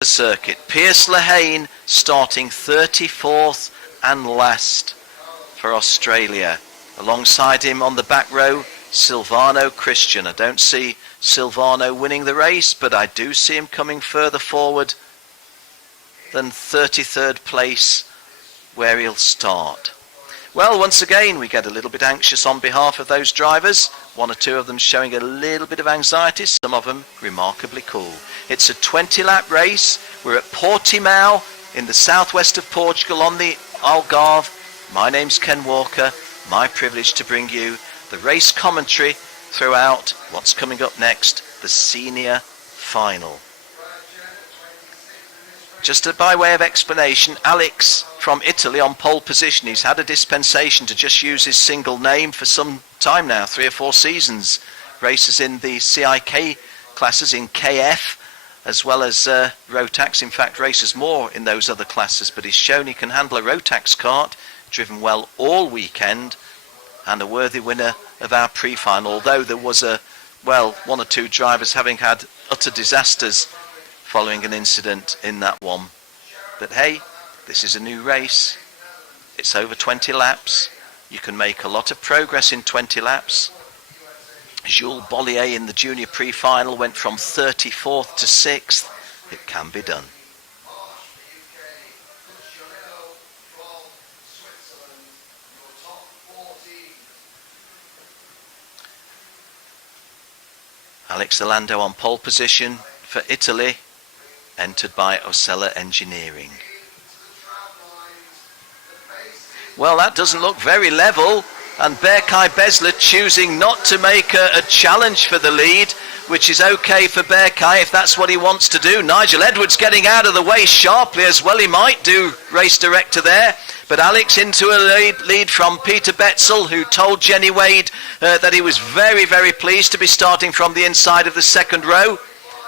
the circuit. Pierce Lehane starting 34th and last for Australia. Alongside him on the back row, Silvano Christian. I don't see Silvano winning the race, but I do see him coming further forward than 33rd place where he'll start. Well, once again, we get a little bit anxious on behalf of those drivers. One or two of them showing a little bit of anxiety, some of them remarkably cool. It's a 20-lap race. We're at Portimão in the southwest of Portugal on the Algarve. My name's Ken Walker. My privilege to bring you the race commentary throughout what's coming up next, the senior final. Just by way of explanation, Alex from Italy on pole position. He's had a dispensation to just use his single name for some time now, 3 or 4 seasons. Races in the CIK classes in KF, as well as Rotax. In fact, races more in those other classes, but he's shown he can handle a Rotax kart, driven well all weekend, and a worthy winner of our pre-final, although there was one or two drivers having had utter disasters following an incident in that one. But hey, this is a new race. It's over 20 laps. You can make a lot of progress in 20 laps. Jules Bollier in the junior pre-final went from 34th to 6th. It can be done. Alex Orlando on pole position for Italy, entered by Osella Engineering. Well, that doesn't look very level, and Berkay Besler choosing not to make a challenge for the lead, which is okay for Berkay if that's what he wants to do. Nigel Edwards getting out of the way sharply as well. He might do race director there. But Alex into a lead from Peter Betzel, who told Jenny Wade that he was very, very pleased to be starting from the inside of the second row.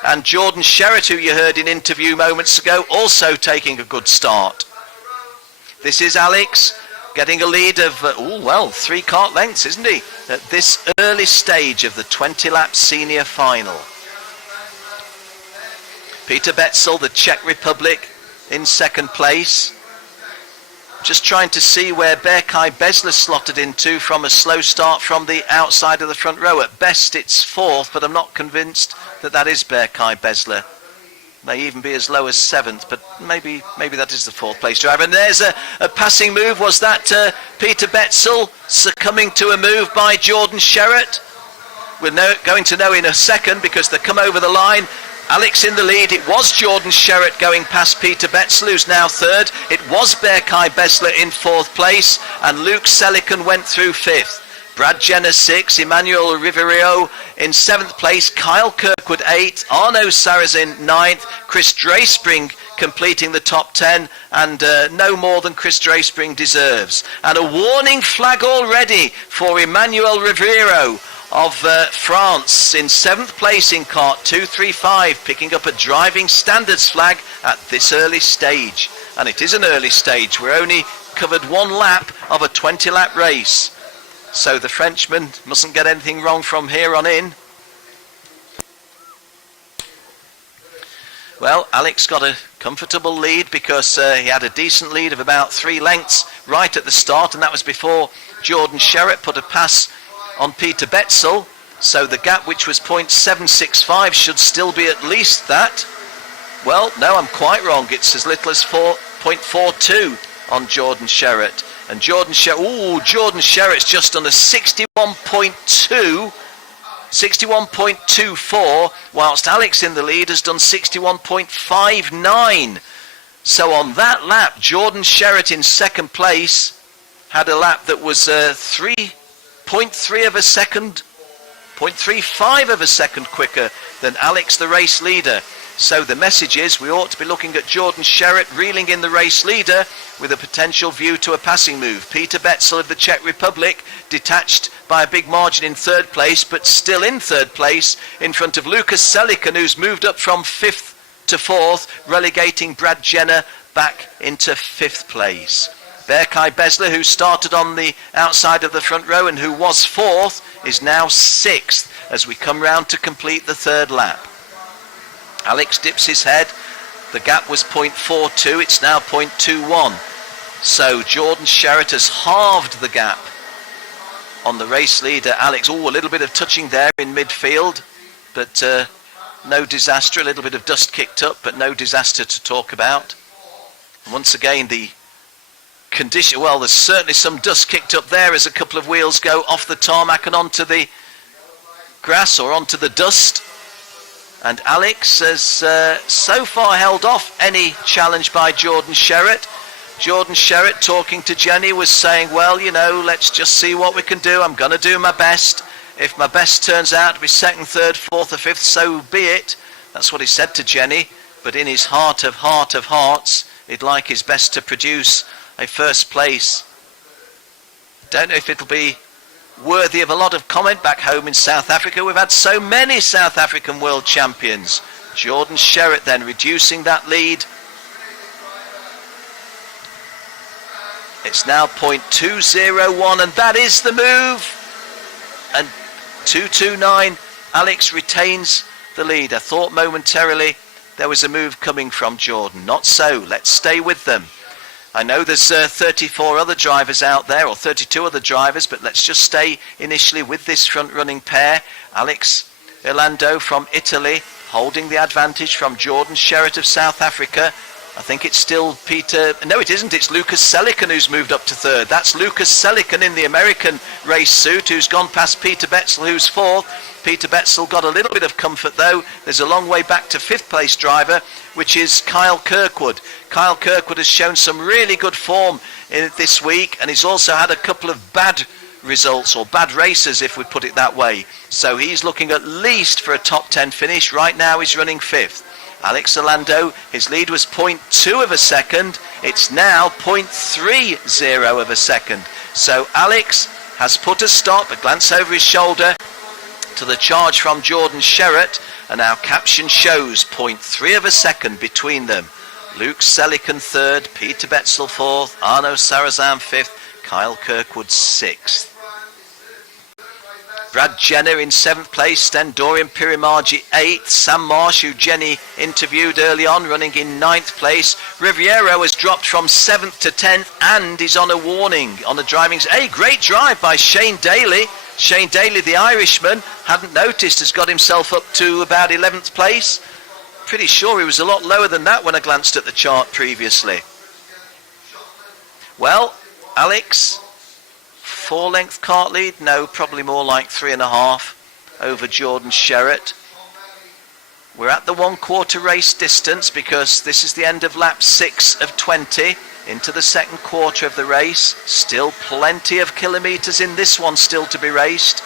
And Jordan Sherritt, who you heard in interview moments ago, also taking a good start. This is Alex getting a lead of, 3 kart lengths, isn't he? At this early stage of the 20-lap senior final. Peter Betzel, the Czech Republic, in second place. Just trying to see where Berkay Besler slotted into from a slow start from the outside of the front row. At best it's 4th, but I'm not convinced that is Berkay Besler. May even be as low as 7th, but maybe that is the 4th place driver. And there's a passing move. Was that Peter Betzel succumbing to a move by Jordan Sherritt? We're going to know in a second because they come over the line. Alex in the lead. It was Jordan Sherritt going past Peter Betzel, who's now 3rd. It was Berkay Besler in 4th place, and Luke Selican went through 5th. Brad Jenner 6th, Emmanuel Riverio in 7th place, Kyle Kirkwood 8th, Arno Sarrazin 9th, Chris Drayspring completing the top 10, and no more than Chris Drayspring deserves. And a warning flag already for Emmanuel Riverio of France in 7th place in kart 235, picking up a driving standards flag at this early stage. And it is an early stage. We're only covered 1 lap of a 20-lap race. So the Frenchman mustn't get anything wrong from here on in. Well, Alex got a comfortable lead because he had a decent lead of about 3 lengths right at the start, and that was before Jordan Sherritt put a pass on Peter Betzel. So the gap, which was 0.765, should still be at least that. Well, no, I'm quite wrong. It's as little as 0.42 on Jordan Sherritt. And Jordan Sherritt's just on a 61.24, whilst Alex in the lead has done 61.59. So on that lap, Jordan Sherritt in second place had a lap that was 3.3 of a second, 0.35 of a second quicker than Alex, the race leader. So the message is we ought to be looking at Jordan Sherritt reeling in the race leader with a potential view to a passing move. Peter Betzel of the Czech Republic detached by a big margin in 3rd place, but still in 3rd place in front of Lucas Selican, who's moved up from 5th to 4th, relegating Brad Jenner back into 5th place. Berkay Besler, who started on the outside of the front row and who was 4th, is now 6th as we come round to complete the 3rd lap. Alex dips his head The gap was 0.42, it's now 0.21. So Jordan Sherritt has halved the gap on the race leader, Alex. Oh, a little bit of touching there in midfield, but no disaster. A little bit of dust kicked up, but no disaster to talk about. And once again, the condition, well, there's certainly some dust kicked up there as a couple of wheels go off the tarmac and onto the grass or onto the dust. And Alex has so far held off any challenge by Jordan Sherritt. Jordan Sherritt, talking to Jenny, was saying, well, you know, let's just see what we can do. I'm going to do my best. If my best turns out to be second, third, fourth or fifth, so be it. That's what he said to Jenny. But in his heart of hearts, he'd like his best to produce a first place. Don't know if it'll be worthy of a lot of comment back home in South Africa. We've had so many South African world champions. Jordan Sherritt then reducing that lead. It's now 0.201, and that is the move. And 229, Alex retains the lead. I thought momentarily there was a move coming from Jordan. Not so. Let's stay with them. I know there's 34 other drivers out there, or 32 other drivers, but let's just stay initially with this front-running pair. Alex Orlando from Italy holding the advantage from Jordan Sherritt of South Africa. I think it's still Peter... No, it isn't. It's Lucas Selican who's moved up to third. That's Lucas Selican in the American race suit who's gone past Peter Betzel, who's fourth. Peter Betzel got a little bit of comfort, though. There's a long way back to fifth place driver, which is Kyle Kirkwood. Kyle Kirkwood has shown some really good form this week, and he's also had a couple of bad results, or bad races, if we put it that way. So he's looking at least for a top 10 finish. Right now he's running fifth. Alex Orlando, his lead was 0.2 of a second. It's now 0.30 of a second. So Alex has put a stop, a glance over his shoulder, to the charge from Jordan Sherritt, and our caption shows 0.3 of a second between them. Luke Selican third, Peter Betzel fourth, Arno Sarazan fifth, Kyle Kirkwood sixth. Brad Jenner in seventh place, Sten Dorian Pirimargi eighth, Sam Marsh, who Jenny interviewed early on, running in ninth place. Riviero has dropped from seventh to 10th and is on a warning on a driving... Hey, great drive by Shane Daly. Shane Daly, the Irishman, hadn't noticed, has got himself up to about 11th place. Pretty sure he was a lot lower than that when I glanced at the chart previously. Well, Alex... 4-length kart lead? No, probably more like 3.5 over Jordan Sherritt. We're at the 1/4 race distance because this is the end of lap 6 of 20 into the second quarter of the race. Still plenty of kilometres in this one still to be raced.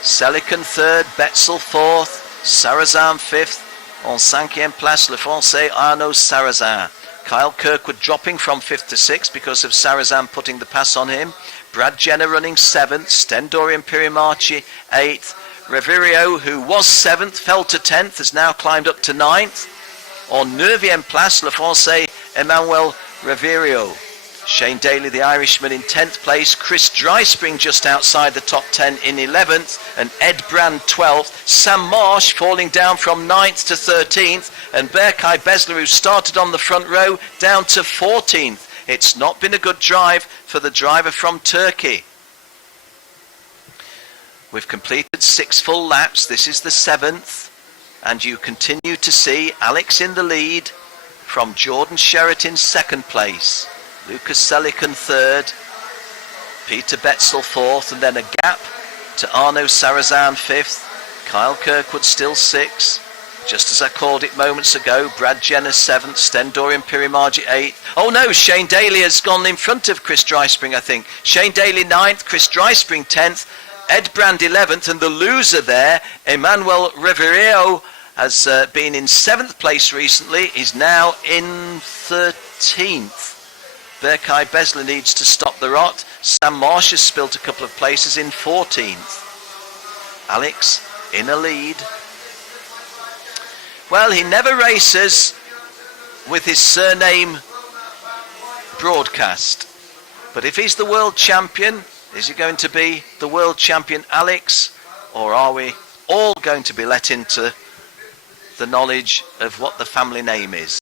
Selican third, Betzel fourth, Sarazan fifth. En cinquième place, le Français Arnaud Sarazan. Kyle Kirkwood dropping from 5th to 6th because of Sarazan putting the pass on him. Brad Jenner running 7th, Sten Dorian Pirimarchi 8th. Revirio, who was 7th, fell to 10th, has now climbed up to 9th. En 9e place, le Français Emmanuel Revirio. Shane Daly, the Irishman, in 10th place. Chris Dryspring just outside the top 10 in 11th. And Ed Brand 12th. Sam Marsh falling down from 9th to 13th. And Berkay Besler, who started on the front row, down to 14th. It's not been a good drive for the driver from Turkey. We've completed 6 full laps. This is the 7th. And you continue to see Alex in the lead from Jordan Sherritt in 2nd place. Lucas Selican 3rd. Peter Betzel 4th. And then a gap to Arno Sarazan 5th. Kyle Kirkwood still 6th. Just as I called it moments ago, Brad Jenner 7th, Sten Dorian Pirimargi 8th. Oh no, Shane Daly has gone in front of Chris Dryspring, I think. Shane Daly 9th, Chris Dryspring 10th, Ed Brand 11th, and the loser there, Emmanuel Revirio, has been in 7th place recently, is now in 13th. Berkay Besler needs to stop the rot. Sam Marsh has spilt a couple of places in 14th. Alex in a lead. Well, he never races with his surname broadcast. But if he's the world champion, is he going to be the world champion Alex? Or are we all going to be let into the knowledge of what the family name is.